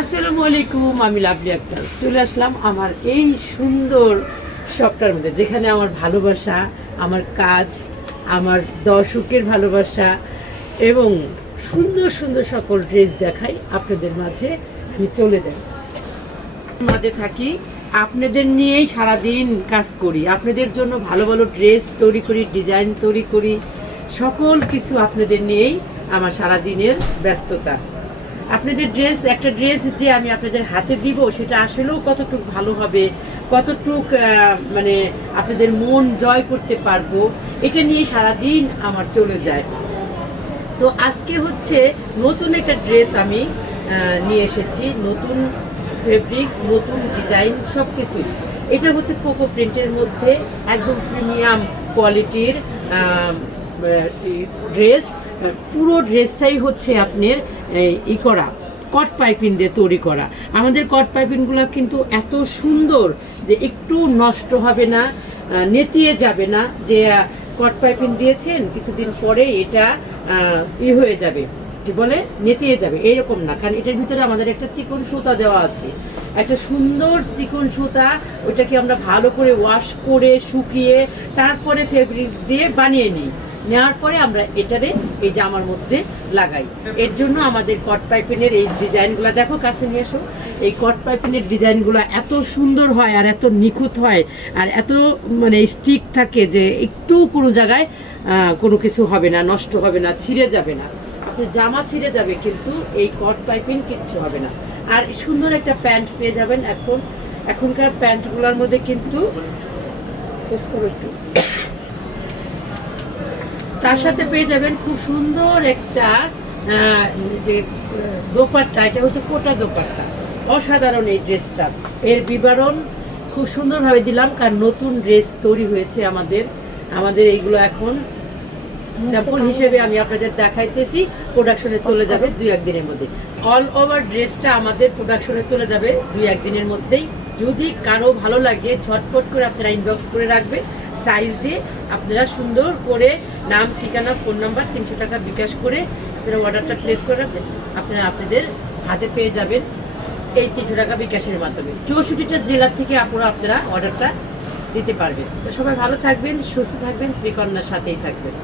আসসালামু আলাইকুম, আমি লাভলি আক্তার চলে আসলাম আমার এই সুন্দর শপটার মধ্যে, যেখানে আমার ভালোবাসা, আমার কাজ, আমার দর্শকের ভালোবাসা এবং সুন্দর সুন্দর সকল ড্রেস দেখাই আপনাদের মাঝে। আমি চলে যাই, মাঝে থাকি, আপনাদের নিয়েই সারাদিন কাজ করি, আপনাদের জন্য ভালো ভালো ড্রেস তৈরি করি, ডিজাইন তৈরি করি, সকল কিছু আপনাদের নিয়েই আমার সারাদিনের ব্যস্ততা। আপনাদের ড্রেস, একটা ড্রেস যে আমি আপনাদের হাতে দিব সেটা আসলেও কতটুক ভালো হবে, কতটুক মানে আপনাদের মন জয় করতে পারবো, এটা নিয়ে সারাদিন আমার চলে যায়। তো আজকে হচ্ছে নতুন একটা ড্রেস আমি নিয়ে এসেছি, নতুন ফেব্রিক্স, নতুন ডিজাইন, সব কিছুই। এটা হচ্ছে কোকো প্রিন্টের মধ্যে একদম প্রিমিয়াম কোয়ালিটির ড্রেস। পুরো ড্রেসটাই হচ্ছে আপনার করা কট পাইপিং দিয়ে তৈরি করা। আমাদের কট পাইপিংগুলো কিন্তু এত সুন্দর যে একটু নষ্ট হবে না, নেতিয়ে যাবে না, যে কট পাইপিং দিয়েছেন কিছুদিন পরে এটা হয়ে যাবে, কি বলে, নেতিয়ে যাবে, এরকম না। কারণ এটার ভিতরে আমাদের একটা চিকন সুতা দেওয়া আছে, একটা সুন্দর চিকন সুতা, ওইটাকে আমরা ভালো করে ওয়াশ করে শুকিয়ে তারপরে ফেব্রিক্স দিয়ে বানিয়ে নিই, নেওয়ার পরে আমরা এটারে এই জামার মধ্যে লাগাই। এর জন্য আমাদের কট পাইপিনের এই ডিজাইনগুলো দেখো, কাছে নিয়ে এসো। এই কট পাইপিনের ডিজাইনগুলো এত সুন্দর হয় আর এত নিখুঁত হয় আর এত মানে স্টিক থাকে যে একটু কোনো জায়গায় কোনো কিছু হবে না, নষ্ট হবে না, ছিঁড়ে যাবে না। আপনার জামা ছিঁড়ে যাবে কিন্তু এই কট পাইপিং কিচ্ছু হবে না। আর সুন্দর একটা প্যান্ট পেয়ে যাবেন। এখনকার প্যান্টগুলোর মধ্যে কিন্তু একটু তার সাথে পেয়ে যাবেন খুব সুন্দর একটা যে দোপাট্টা, এটা হচ্ছে কোটা দোপাট্টা, অসাধারণ এই ড্রেসটা। এর বিবরণ খুব সুন্দরভাবে দিলাম, কারণ নতুন ড্রেস তৈরি হয়েছে আমাদের এইগুলো এখন স্যাম্পল হিসেবে আমি আপনাদের দেখাইতেছি। প্রোডাকশনে চলে যাবে 2-1 দিনের মধ্যে। অল ওভার ড্রেসটা আমাদের প্রোডাকশনে চলে যাবে 2-1 দিনের মধ্যেই। যদি কারো ভালো লাগে ঝটপট করে আপনারা ইনবক্স করে রাখবেন, সাইজ দিয়ে আপনারা সুন্দর করে নাম, ঠিকানা, ফোন নাম্বার, 300 টাকা বিকাশ করে আপনারা অর্ডারটা প্লেস করে রাখবেন। আপনারা আপনাদের হাতে পেয়ে যাবেন এই 300 টাকা বিকাশের মাধ্যমে। 64টা জেলা থেকে আপনারা অর্ডারটা দিতে পারবেন। তো সবাই ভালো থাকবেন, সুস্থ থাকবেন, ত্রিকন্যার সাথেই থাকবেন।